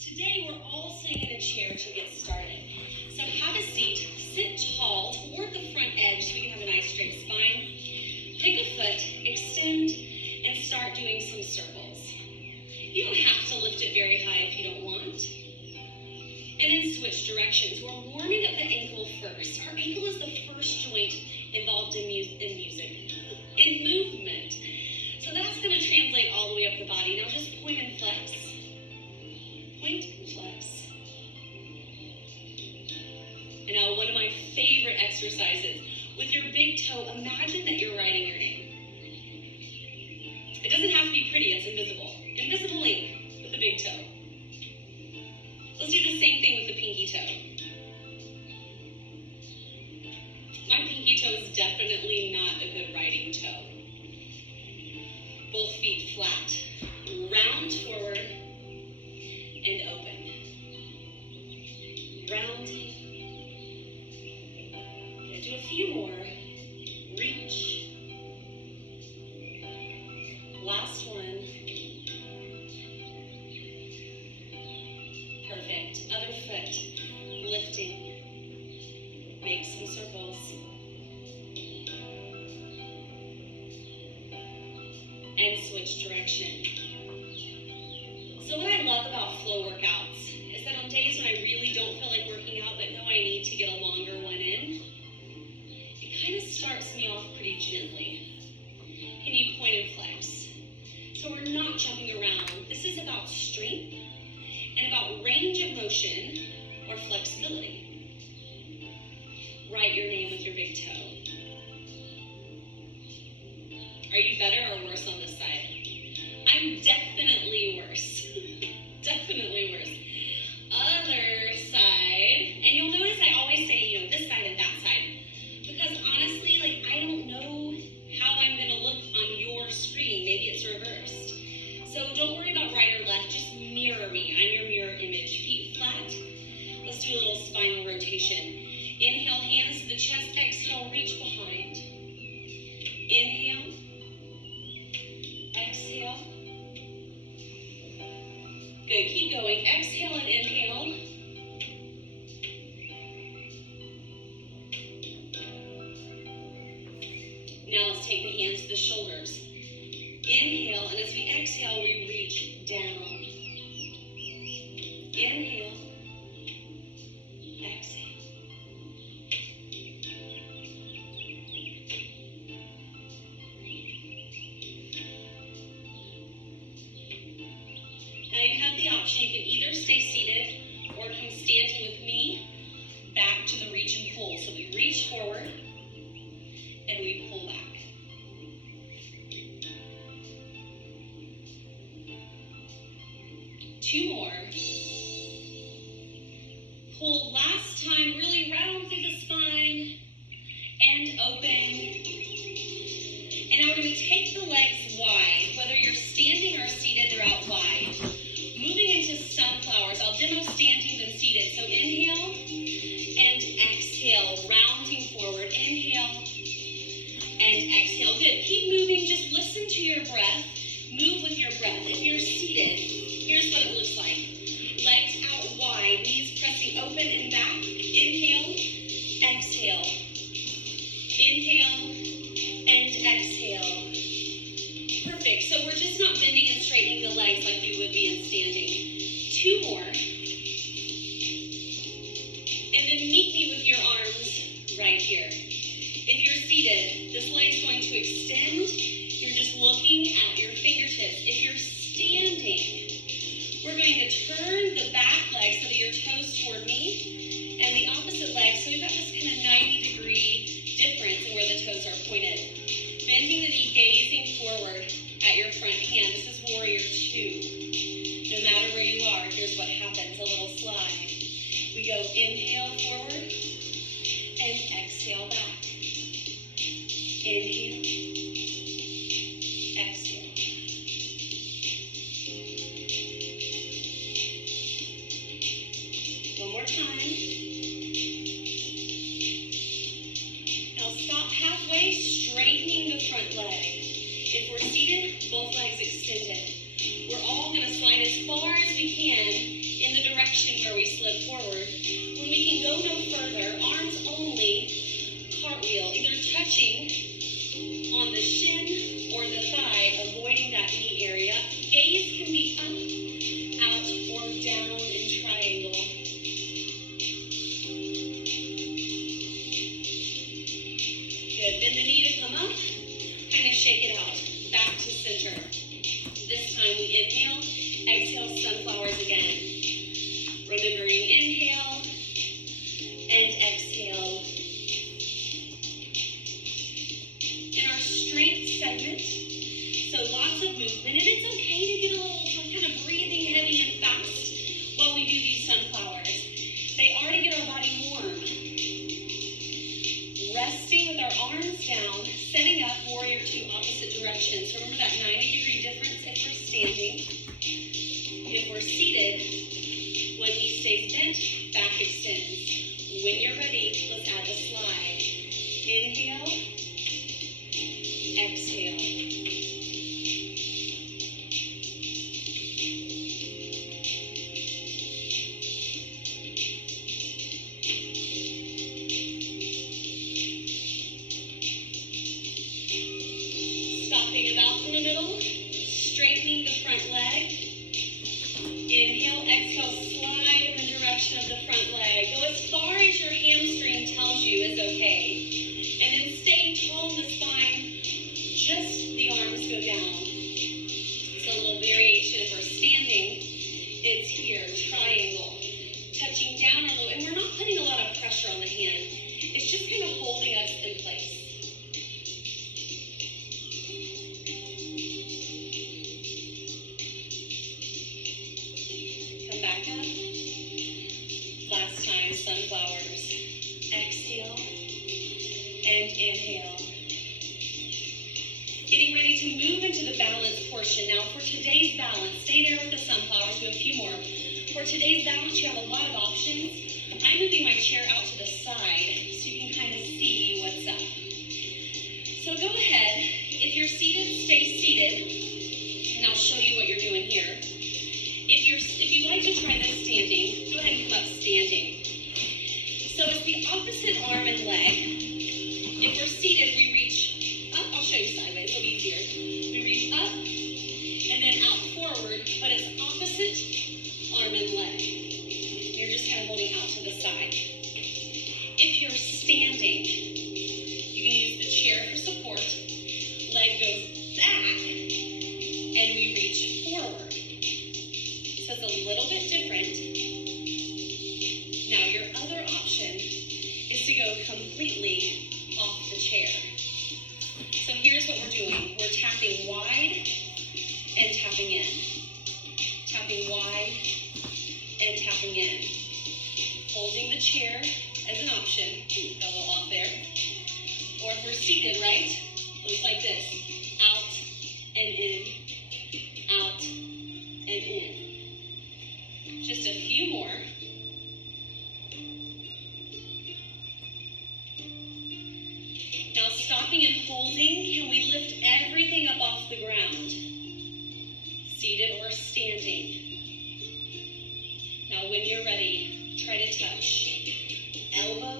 Today we're all sitting in a chair to get started. So have a seat, sit tall toward the front edge so we can have a nice straight spine. Pick a foot, extend, and start doing some circles. You don't have to lift it very high if you don't want. And then switch directions. We're warming up the ankle first. Our ankle is the first joint involved in music, in movement. So that's going to translate all the way up the body. Now just point and flex. Point and flex. And now one of my favorite exercises. With your big toe, imagine that you're writing your name. It doesn't have to be pretty, it's invisible. Invisible ink with the big toe. Let's do the same thing with the pinky toe. My pinky toe is definitely not a good writing toe. Both feet flat. Round forward and open. Rounding. Yeah, do a few more. Reach. Last one. Perfect. Other foot. Lifting. Make some circles. And switch direction. So what I love about flow workouts is that on days when I really don't feel like working out but know I need to get a longer one in, it kind of starts me off pretty gently. Can you point and flex? So we're not jumping around. This is about strength and about range of motion or flexibility. Write your name with your big toe. Are you better or worse on this side? I'm definitely worse. Definitely worse. Other side, and you'll notice I always say, this side and that side, because honestly, I don't know how I'm going to look on your screen. Maybe it's reversed. So don't worry about right or left, just mirror me. I'm your mirror image. Feet flat. Let's do a little spinal rotation. Inhale, hands to the chest. Exhale, reach behind. Inhale. Exhale. Good, keep going. Exhale and inhale. Now let's take the hands to the shoulders. Inhale, and as we exhale, we reach down. Inhale. Exhale. Now you have the option, you can either stay seated or come standing with me back to the reach and pull. So we reach forward and we pull back. Two more. Pull last time, really round through the spine and open. And now we're going to take the legs wide. Whether you're standing or seated, they're out wide. Moving into sunflowers. I'll demo standing then seated. So inhale and exhale, rounding forward. Inhale and exhale. Good. Keep moving. Just listen to your breath. Move with your breath. If you're seated, here's what it looks like. Legs out wide, knees pressing open and back. Inhale, exhale. Inhale and exhale. Perfect. So we're just not bending and straightening the legs like we would be in standing. Two more. And then meet me with your arms right here. If you're seated, this leg's going to extend. You're just looking at your fingertips. If you're standing, we're going to turn the back leg so that your toes toward me and the opposite leg. So we've got this kind of 90-degree difference in where the toes are pointed. Bending the knee, gazing forward at your front hand. This is warrior two. No matter where you are, here's what happens. A little slide. We go inhale forward and exhale back. Inhale. Exhale. One more time. Now stop halfway, straightening the front leg. If we're seated, both legs extended. We're all going to slide as far as we can in the we're seated, when knee stays bent, back extends. When you're ready, let's add the slide. Inhale, exhale. Stopping about in the middle, straightening the front leg. Inhale, exhale, slide in the direction of the front leg. Go as far as your hamstring tells you is okay. And then staying tall in the spine, just the arms go down. So a little variation. If we're standing, it's here, triangle. Touching down a little, and we're not putting a lot of pressure on the hand. It's just kind of holding us in place. Come back up. Last time, sunflowers. Exhale and inhale. Getting ready to move into the balance portion. Now for today's balance, stay there with the sunflowers, do a few more. For today's balance, you have a lot of options. I'm moving my chair out to the side so you can kind of see what's up. So go ahead, if you're seated, stay seated, and I'll show you what you're doing here. If you'd like to try this standing, go ahead and come up standing. So it's the opposite arm and leg. If we're seated, we reach up. I'll show you sideways, it'll be easier. We reach up and then out forward, but it's opposite arm and leg. You're just kind of holding out to the side. If you're standing, you can use the chair for support. Leg goes back, and we reach forward. So it's a little bit different. Now your other option is to go completely off the chair. So here's what we're doing. We're tapping wide and tapping in. Tapping wide and tapping in. Holding the chair as an option. Got a little off there. Or if we're seated, right? Looks like this. Out and in. Out and in. Just a few more. Now stopping and holding, can we lift everything up off the ground? Seated or standing. Now when you're ready, try to touch. Elbow,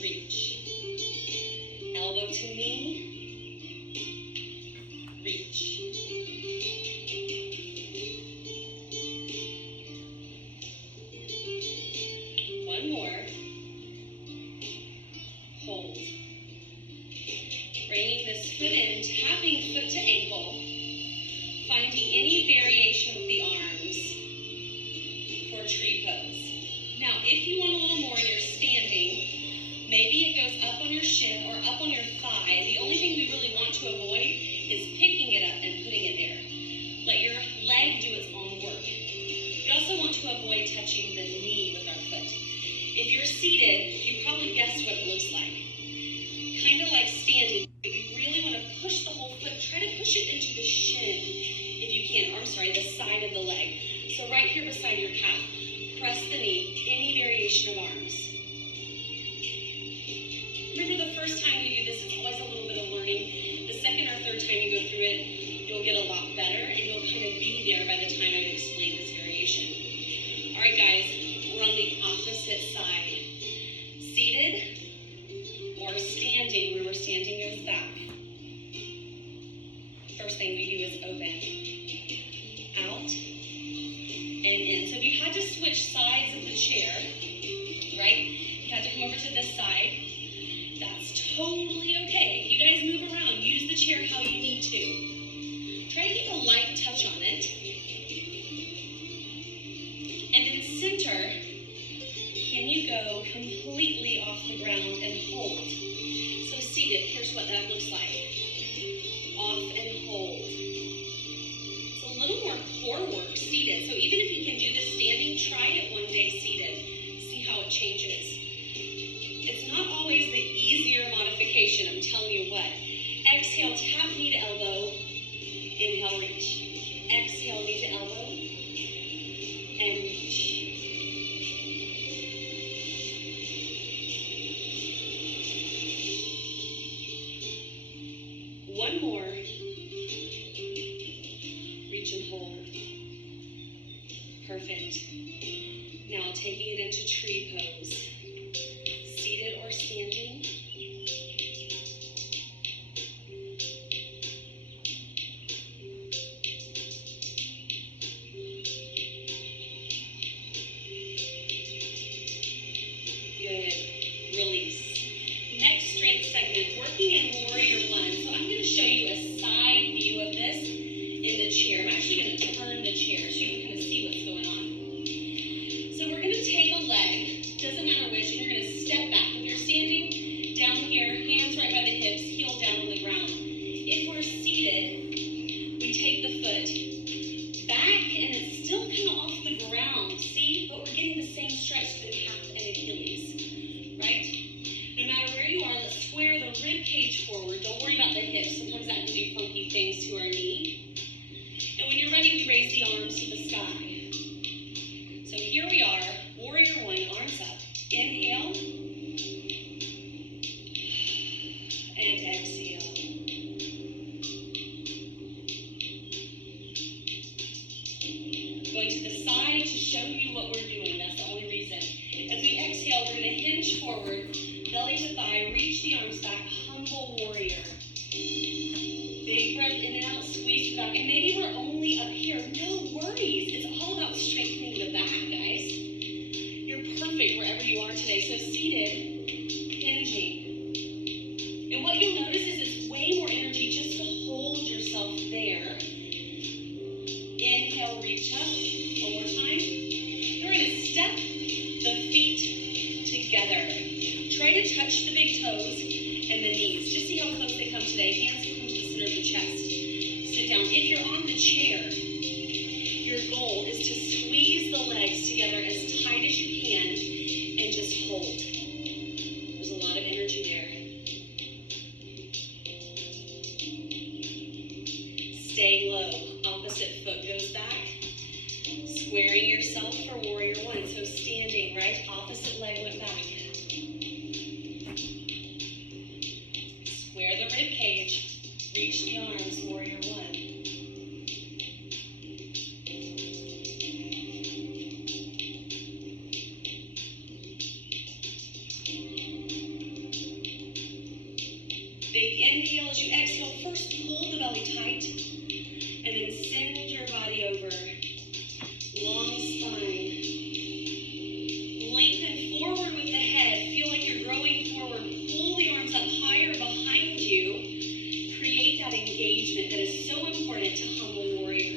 reach. Elbow to knee, reach. One more. Hold. Bringing this foot in, tapping foot to ankle, finding any variation with the arms for tree pose. Now, if you want a little more and you're standing, maybe it goes up on your shin or up on your thigh. The only thing we really want to avoid is picking it up and putting it there. Let your leg do its own work. We also want to avoid touching the knee with our foot. If you're seated, you probably guessed what it looks like. Kind of like standing. We really want to push the whole foot. Try to push it into the shin if you can. Or, I'm sorry, the side of the leg. So right here beside your calf, press the knee. Any variation of arms. Remember the first time you do this, it's always a little bit of learning. The second or third time you go through it, you'll get a lot better and you'll kind of be there by the time I explain this variation. All right, guys, we're on the opposite side. Seated or standing. Remember, standing goes back. First thing we do is open. Out and in. So if you had to switch sides of the chair, right? You had to come over to this side. That's totally okay. You guys move around. Use the chair how you need to. Try to get a light touch on it. And then center. Can you go completely off the ground and hold? So seated, here's what that looks like. Off and hold. It's a little more core work seated. So even if you can do this standing, try it one day seated. See how it changes. It's not always the easier modification, I'm telling you what. Exhale, tap knee to elbow. Inhale, reach. Exhale. exhale, knee to elbow, and reach. One more. Reach and hold. Perfect. Now taking it into tree pose. Seated or standing. Good. Release. Next strength segment, working in Warrior One. So I'm going to show you a side view of this in the chair. I'm actually going to turn the chair so you can kind of see what's going on. So we're going to take a leg, doesn't matter which, and you're going to step back. If you're standing down here, hands right by the hips, heel down on the ground. If we're seated, we take the foot back and it's still kind of off the ground, see? But we're getting the same stretch to the calf and Achilles, right? No matter where you are, let's square the rib cage forward. Don't worry about the hips. Sometimes that can do funky things to our knee. And when you're ready, we raise the arms to the sky. So here we are, Warrior One, arms up. Inhale. And exhale. Going to the side to show you what we're doing. That's the only reason. As we exhale, we're going to hinge forward, belly to thigh, reach the arms back, humble warrior. Big breath in and out, squeeze the back. And maybe we're only up here. No worries. It's all about strengthening the back, guys. You're perfect wherever you are today. So seated, hinging. And what you'll notice is it's way more energy just to hold yourself there. Inhale, reach up. One more time. You're going to step the feet together. Try to touch the big toes and the knees. Just see how close they come today. Hands will come to the center of the chest. Sit down. If you're on the chair, your goal is to squeeze the legs together as tight as you can and just hold. There's a lot of energy there. Stay low. Opposite foot goes back. Squaring yourself for Warrior One. So standing, right? Opposite leg went back. Square the rib cage. Reach the arms, Warrior One. Big inhale as you exhale. First, pull the belly tight. And then send your body over. Long spine. Lengthen forward with the head. Feel like you're growing forward. Pull the arms up higher behind you. Create that engagement that is so important to humble warrior.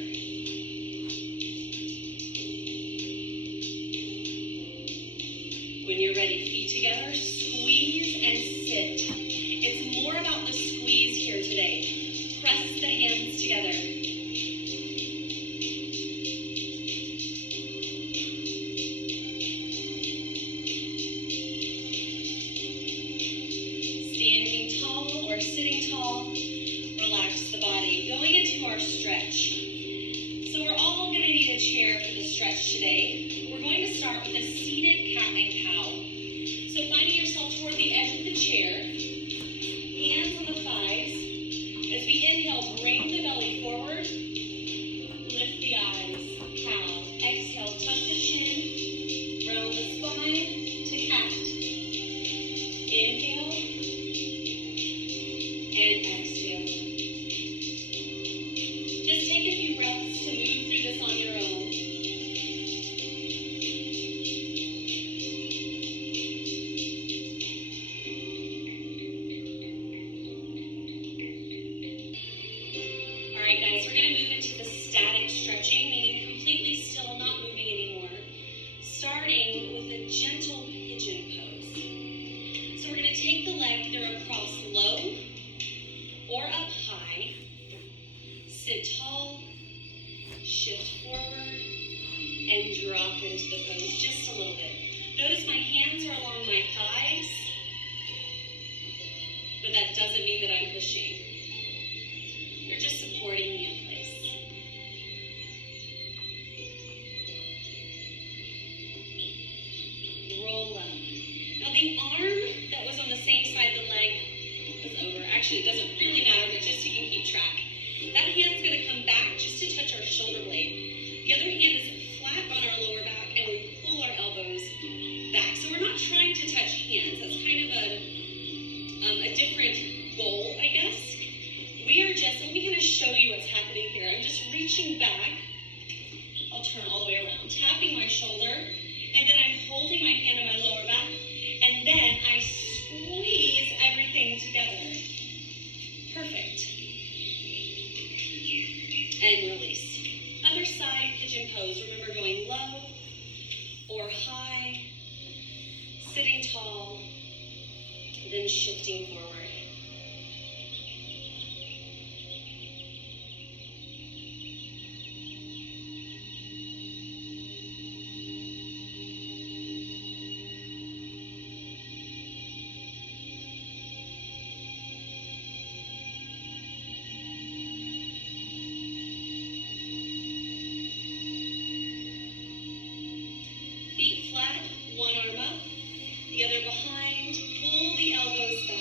When you're ready, feet together, squeeze and sit. It's more about the squeeze here today. Press the hands together. Standing tall or sitting tall, relax the body. Going into our stretch. So we're all going to need a chair for the stretch today. We're going to start with a seated cat and cow. So finding yourself toward the edge of the chair, hands on the thighs. As we inhale, bring the belly forward, lift the eyes, cow. Exhale, tuck the chin, round the spine to cat. Inhale and exhale. Just take a few breaths to move through this on your own. All right, guys, we're going to move into the static stretching, meaning completely still, not moving anymore. Starting with a gentle pigeon pose. So we're going to take the leg either across low or up high. Sit tall, shift forward, and drop into the pose just a little bit. Notice my hands are along my thighs, but that doesn't mean that I'm pushing. You're just supporting me in place. The arm that was on the same side of the leg was over. Actually, it doesn't really matter, but just so you can keep track. That hand's going to come back just to touch our shoulder blade. The other hand is flat on our lower back, and we pull our elbows back. So we're not trying to touch hands. That's kind of a different goal, I guess. We are just, let me kind of show you what's happening here. I'm just reaching back. I'll turn all the way around, tapping my shoulder, and then I'm holding my hand on my lower back, and then I squeeze everything together. Perfect. And release. Other side, pigeon pose. Remember going low or high, sitting tall, then shifting forward. Feet flat, one arm up, the other behind. Pull the elbows back.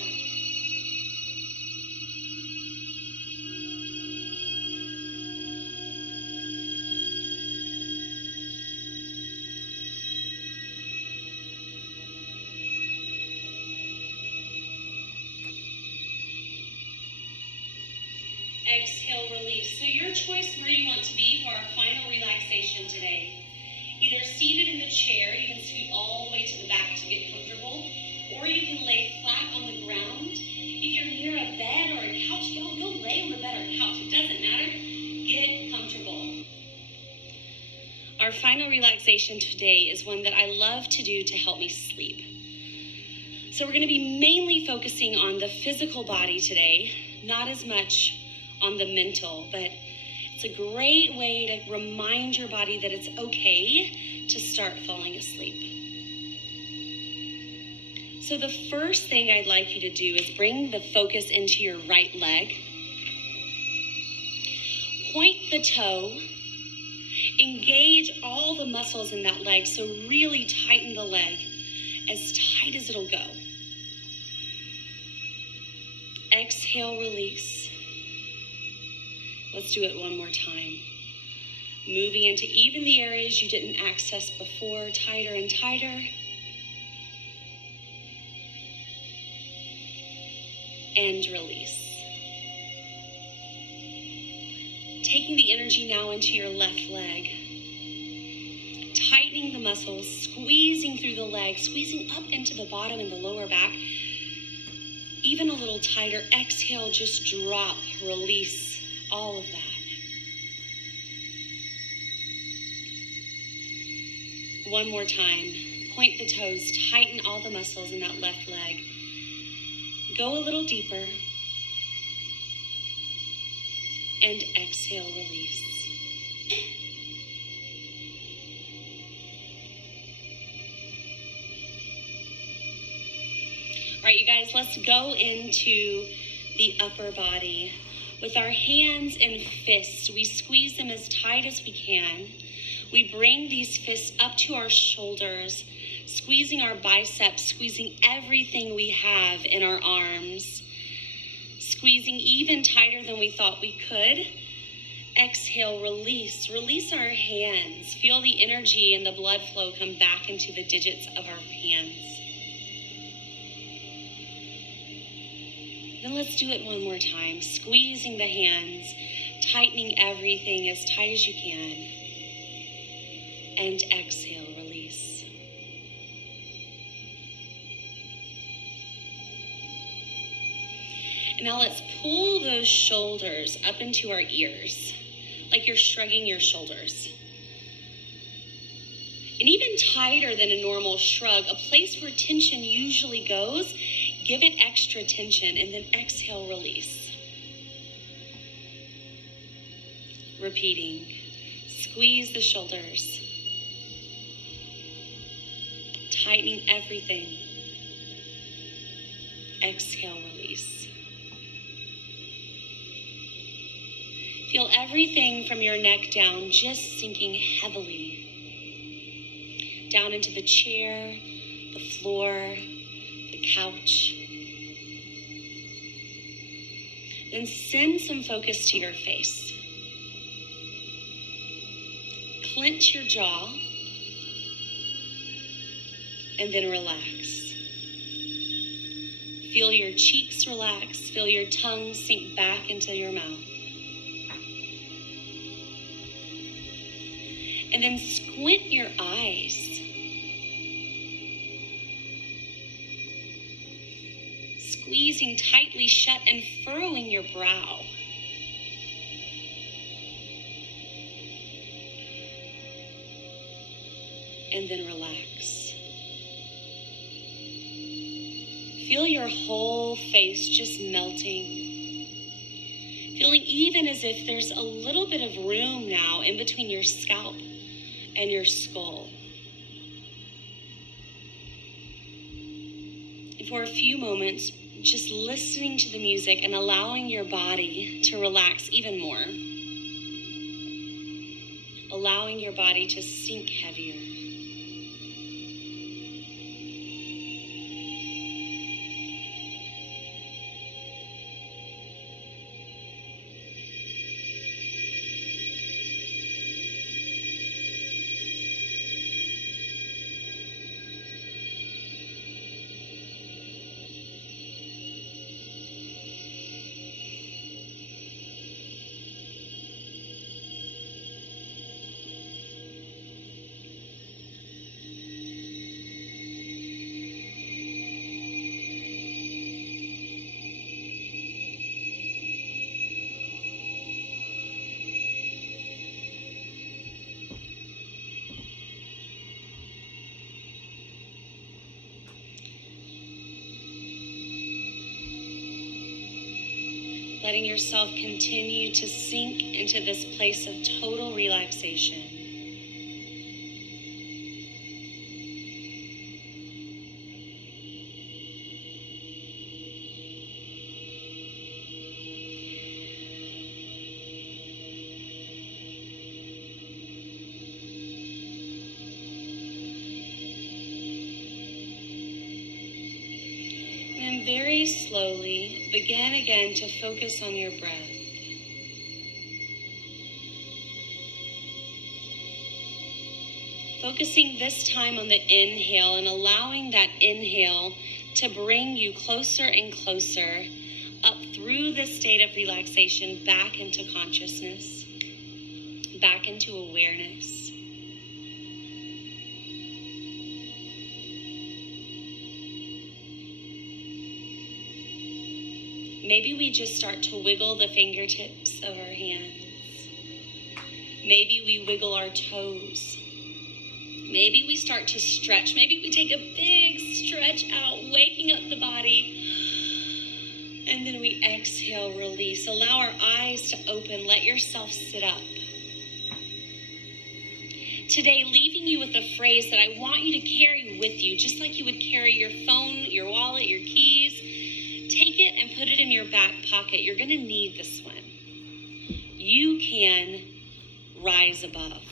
Exhale, release. So your choice where you want to be for our final relaxation today. Either seated in the chair, you can scoot all the way to the back to get comfortable, or you can lay flat on the ground. If you're near a bed or a couch, go lay on the bed or couch. It doesn't matter. Get comfortable. Our final relaxation today is one that I love to do to help me sleep. So we're going to be mainly focusing on the physical body today, not as much on the mental, but it's a great way to remind your body that it's okay to start falling asleep. So the first thing I'd like you to do is bring the focus into your right leg. Point the toe. Engage all the muscles in that leg, so really tighten the leg as tight as it'll go. Exhale, release. Let's do it one more time. Moving into even the areas you didn't access before, tighter and tighter. And release. Taking the energy now into your left leg. Tightening the muscles, squeezing through the leg, squeezing up into the bottom and the lower back. Even a little tighter. Exhale, just drop, release. All of that. One more time. Point the toes, tighten all the muscles in that left leg. Go a little deeper. And exhale, release. All right, you guys, let's go into the upper body. With our hands and fists, we squeeze them as tight as we can. We bring these fists up to our shoulders, squeezing our biceps, squeezing everything we have in our arms, squeezing even tighter than we thought we could. Exhale, release. Release our hands. Feel the energy and the blood flow come back into the digits of our hands. Then let's do it one more time. Squeezing the hands, tightening everything as tight as you can. And exhale, release. And now let's pull those shoulders up into our ears, like you're shrugging your shoulders. And even tighter than a normal shrug, a place where tension usually goes, give it extra tension, and then exhale, release. Repeating. Squeeze the shoulders. Tightening everything. Exhale, release. Feel everything from your neck down just sinking heavily down into the chair, the floor, couch. Then send some focus to your face. Clench your jaw, and then relax. Feel your cheeks relax. Feel your tongue sink back into your mouth. And then squint your eyes. Squeezing tightly shut and furrowing your brow. And then relax. Feel your whole face just melting. Feeling even as if there's a little bit of room now in between your scalp and your skull. And for a few moments, just listening to the music and allowing your body to relax even more. Allowing your body to sink heavier. Letting yourself continue to sink into this place of total relaxation. And very slowly, begin again to focus on your breath. Focusing this time on the inhale and allowing that inhale to bring you closer and closer up through this state of relaxation back into consciousness, back into awareness. Maybe we just start to wiggle the fingertips of our hands. Maybe we wiggle our toes. Maybe we start to stretch. Maybe we take a big stretch out, waking up the body. And then we exhale, release. Allow our eyes to open. Let yourself sit up. Today, leaving you with a phrase that I want you to carry with you, just like you would carry your phone, your wallet, your keys. Take it and put it in your back pocket. You're going to need this one. You can rise above.